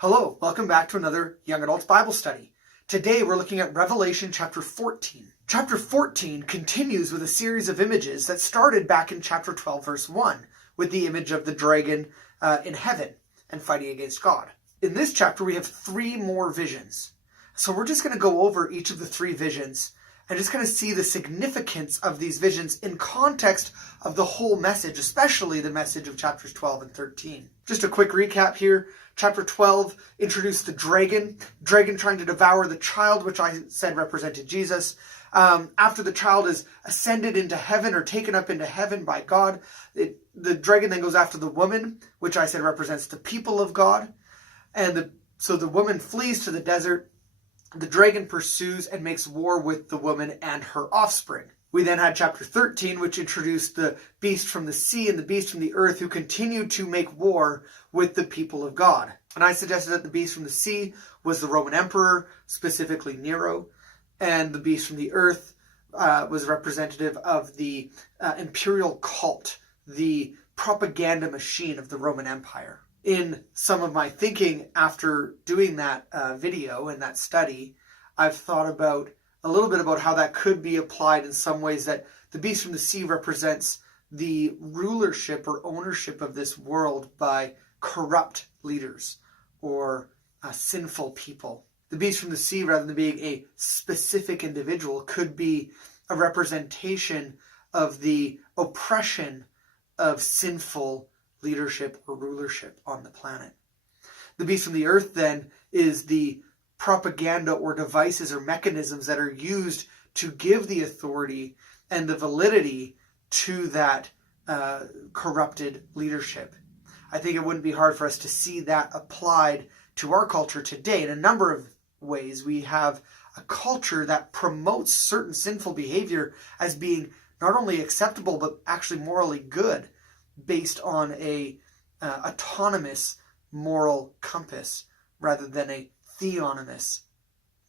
Hello, welcome back to another Young Adults Bible Study. Today we're looking at Revelation chapter 14. Chapter 14 continues with a series of images that started back in chapter 12 verse 1 with the image of the dragon in heaven and fighting against God. In this chapter we have three more visions. So we're just going to go over each of the three visions and just kind of see the significance of these visions in context of the whole message, especially the message of chapters 12 and 13. Just a quick recap here. Chapter 12 introduced the dragon trying to devour the child, which I said represented Jesus. After the child is ascended into heaven or taken up into heaven by God, the dragon then goes after the woman, which I said represents the people of God. So the woman flees to the desert. The dragon pursues and makes war with the woman and her offspring. We then had chapter 13, which introduced the beast from the sea and the beast from the earth who continued to make war with the people of God. And I suggested that the beast from the sea was the Roman emperor, specifically Nero, and the beast from the earth was representative of the imperial cult, the propaganda machine of the Roman Empire. In some of my thinking after doing that video and that study, I've thought about a little bit about how that could be applied in some ways, that the beast from the sea represents the rulership or ownership of this world by corrupt leaders or sinful people. The beast from the sea, rather than being a specific individual, could be a representation of the oppression of sinful leadership or rulership on the planet. The beast from the earth then is the propaganda or devices or mechanisms that are used to give the authority and the validity to that corrupted leadership. I think it wouldn't be hard for us to see that applied to our culture today in a number of ways. We have a culture that promotes certain sinful behavior as being not only acceptable but actually morally good, based on a autonomous moral compass rather than a theonomous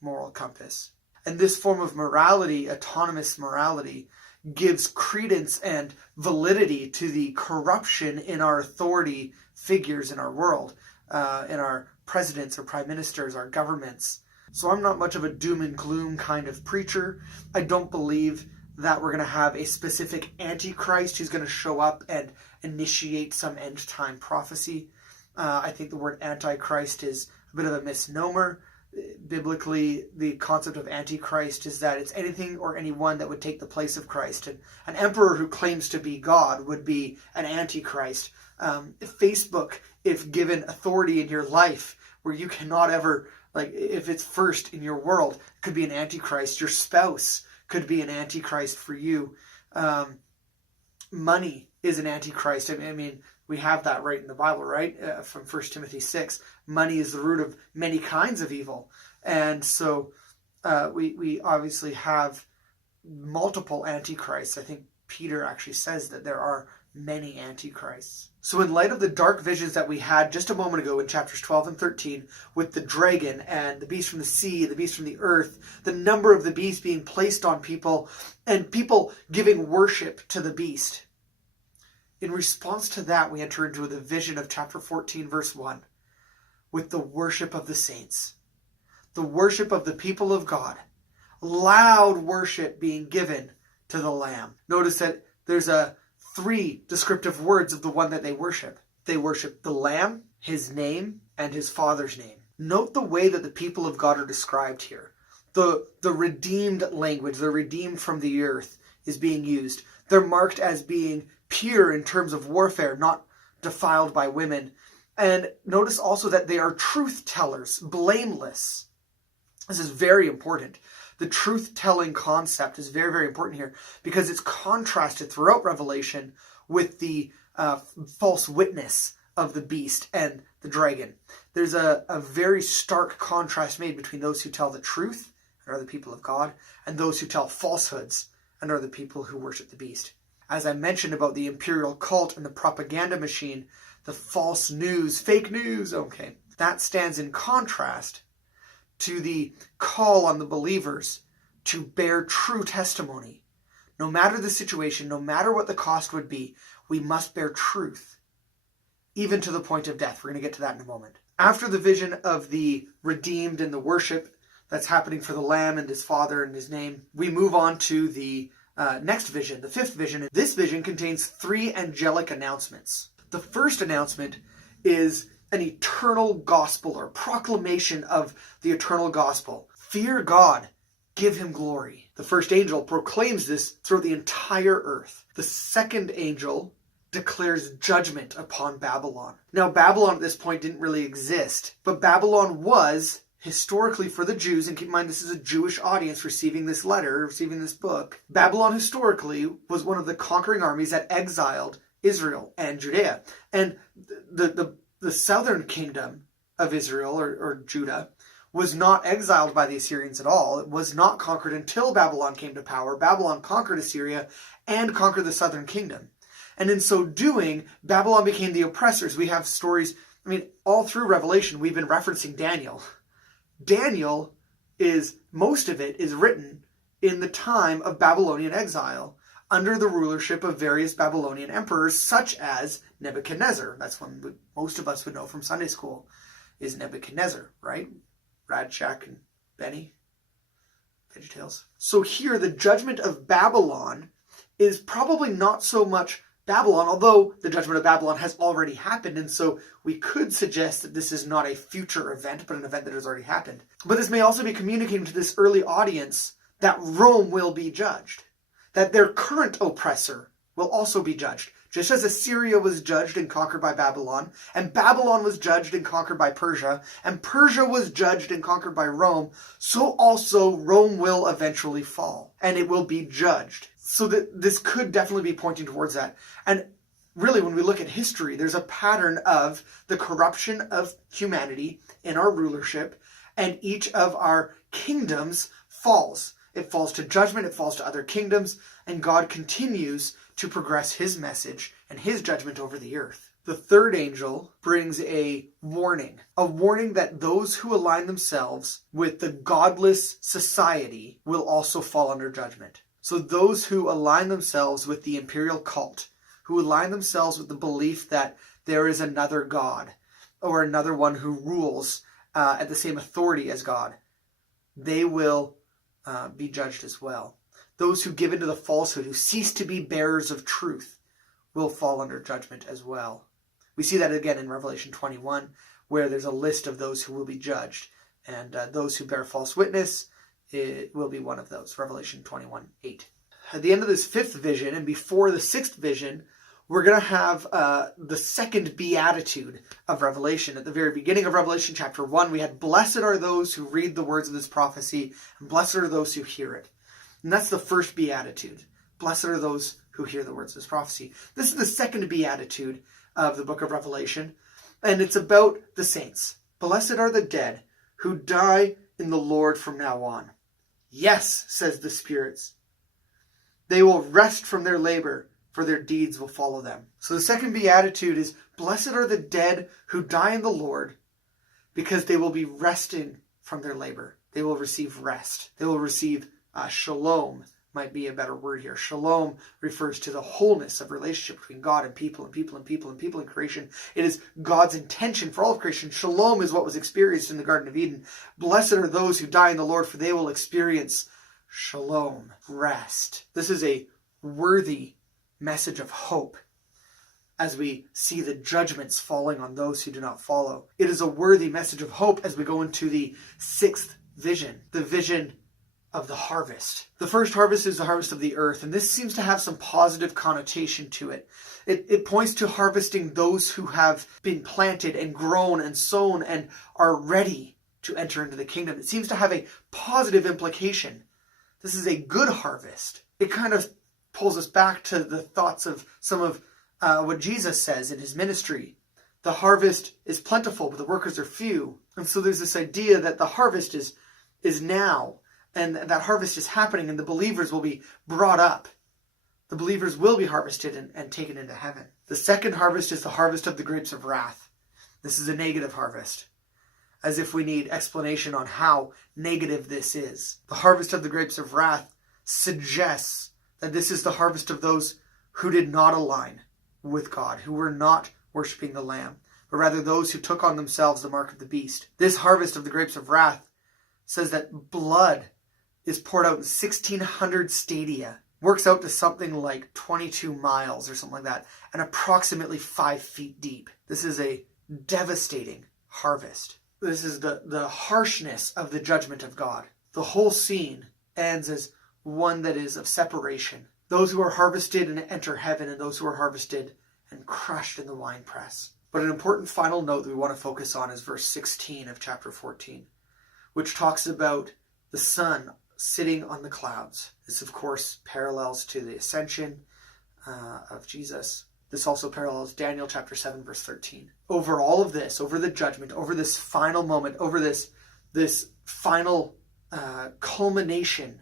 moral compass. And this form of morality, autonomous morality, gives credence and validity to the corruption in our authority figures in our world, in our presidents or prime ministers, our governments. So I'm not much of a doom and gloom kind of preacher. I don't believe that we're going to have a specific antichrist who's going to show up and initiate some end time prophecy. I think the word antichrist is a bit of a misnomer. Biblically, the concept of antichrist is that it's anything or anyone that would take the place of Christ. And an emperor who claims to be God would be an antichrist. Facebook, if given authority in your life where you cannot ever, if it's first in your world, could be an antichrist. Your spouse could be an antichrist for you. Money is an antichrist. I mean, we have that right in the Bible, right? From 1 Timothy 6. Money is the root of many kinds of evil. And so we obviously have multiple antichrists. I think Peter actually says that there are many antichrists. So in light of the dark visions that we had just a moment ago in chapters 12 and 13 with the dragon and the beast from the sea, the beast from the earth, the number of the beast being placed on people and people giving worship to the beast. In response to that, we enter into the vision of chapter 14 verse 1 with the worship of the saints, the worship of the people of God, loud worship being given to the Lamb. Notice that there's three descriptive words of the one that they worship. They worship the Lamb, his name, and his Father's name. Note the way that the people of God are described here. The redeemed language, the redeemed from the earth, is being used. They're marked as being pure in terms of warfare, not defiled by women. And notice also that they are truth tellers, blameless. This is very important. The truth-telling concept is very, very important here because it's contrasted throughout Revelation with the false witness of the beast and the dragon. There's a very stark contrast made between those who tell the truth and are the people of God and those who tell falsehoods and are the people who worship the beast. As I mentioned about the imperial cult and the propaganda machine, the false news, fake news, that stands in contrast to the call on the believers to bear true testimony. No matter the situation, no matter what the cost would be, we must bear truth, even to the point of death. We're going to get to that in a moment. After the vision of the redeemed and the worship that's happening for the Lamb and his Father and his name, we move on to the next vision, the fifth vision. This vision contains 3 angelic announcements. The first announcement is an eternal gospel or proclamation of the eternal gospel. Fear God, give him glory. The first angel proclaims this throughout the entire earth. The second angel declares judgment upon Babylon. Now, Babylon at this point didn't really exist, but Babylon was historically for the Jews, and keep in mind this is a Jewish audience receiving this letter, receiving this book. Babylon historically was one of the conquering armies that exiled Israel and Judea. And the southern kingdom of Israel, or Judah, was not exiled by the Assyrians at all. It was not conquered until Babylon came to power. Babylon conquered Assyria and conquered the southern kingdom. And in so doing, Babylon became the oppressors. We have stories, all through Revelation, we've been referencing Daniel. Daniel most of it is written in the time of Babylonian exile under the rulership of various Babylonian emperors such as Nebuchadnezzar. That's one most of us would know from Sunday school is Nebuchadnezzar, right? Radshak and Benny, VeggieTales. So here the judgment of Babylon is probably not so much Babylon, although the judgment of Babylon has already happened, and so we could suggest that this is not a future event, but an event that has already happened. But this may also be communicating to this early audience that Rome will be judged, that their current oppressor will also be judged. Just as Assyria was judged and conquered by Babylon, and Babylon was judged and conquered by Persia, and Persia was judged and conquered by Rome, so also Rome will eventually fall, and it will be judged. So that this could definitely be pointing towards that. And really, when we look at history, there's a pattern of the corruption of humanity in our rulership, and each of our kingdoms falls. It falls to judgment, it falls to other kingdoms, and God continues to progress his message and his judgment over the earth. The third angel brings a warning that those who align themselves with the godless society will also fall under judgment. So those who align themselves with the imperial cult, who align themselves with the belief that there is another God or another one who rules at the same authority as God, they will be judged as well. Those who give into the falsehood, who cease to be bearers of truth, will fall under judgment as well. We see that again in Revelation 21, where there's a list of those who will be judged. And those who bear false witness, it will be one of those. Revelation 21:8. At the end of this fifth vision, and before the sixth vision, we're going to have the second beatitude of Revelation. At the very beginning of Revelation chapter 1, we had, "Blessed are those who read the words of this prophecy, and blessed are those who hear it." And that's the first beatitude. Blessed are those who hear the words of this prophecy. This is the second beatitude of the book of Revelation, and it's about the saints. Blessed are the dead who die in the Lord from now on. Yes, says the spirits. They will rest from their labor, for their deeds will follow them. So the second beatitude is, blessed are the dead who die in the Lord, because they will be resting from their labor. They will receive rest. They will receive shalom, might be a better word here. Shalom refers to the wholeness of relationship between God and people and people and people and people in creation. It is God's intention for all of creation. Shalom is what was experienced in the Garden of Eden. Blessed are those who die in the Lord, for they will experience shalom, rest. This is a worthy message of hope as we see the judgments falling on those who do not follow. It is a worthy message of hope as we go into the sixth vision, the vision of the harvest. The first harvest is the harvest of the earth, and this seems to have some positive connotation to it. It points to harvesting those who have been planted and grown and sown and are ready to enter into the kingdom. It seems to have a positive implication. This is a good harvest. It kind of pulls us back to the thoughts of some of what Jesus says in his ministry. The harvest is plentiful, but the workers are few. And so there's this idea that the harvest is now, and that harvest is happening, and the believers will be brought up. The believers will be harvested and taken into heaven. The second harvest is the harvest of the grapes of wrath. This is a negative harvest, as if we need explanation on how negative this is. The harvest of the grapes of wrath suggests that this is the harvest of those who did not align with God, who were not worshiping the Lamb, but rather those who took on themselves the mark of the beast. This harvest of the grapes of wrath says that blood is poured out in 1,600 stadia. Works out to something like 22 miles or something like that, and approximately 5 feet deep. This is a devastating harvest. This is the harshness of the judgment of God. The whole scene ends as one that is of separation. Those who are harvested and enter heaven, and those who are harvested and crushed in the winepress. But an important final note that we want to focus on is verse 16 of chapter 14, which talks about the Son sitting on the clouds. This, of course, parallels to the ascension of Jesus. This also parallels Daniel chapter 7, verse 13. Over all of this, over the judgment, over this final moment, over this final culmination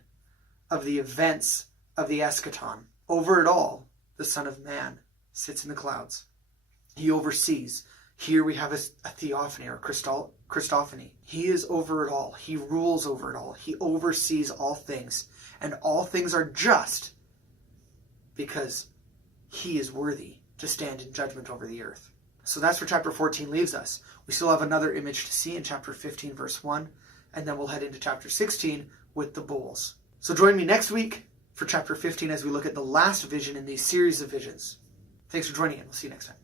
of the events of the eschaton, over it all, the Son of Man sits in the clouds. He oversees. Here we have a theophany or Christophany. He is over it all. He rules over it all. He oversees all things. And all things are just because he is worthy to stand in judgment over the earth. So that's where chapter 14 leaves us. We still have another image to see in chapter 15, verse 1. And then we'll head into chapter 16 with the bowls. So join me next week for chapter 15 as we look at the last vision in these series of visions. Thanks for joining in. We'll see you next time.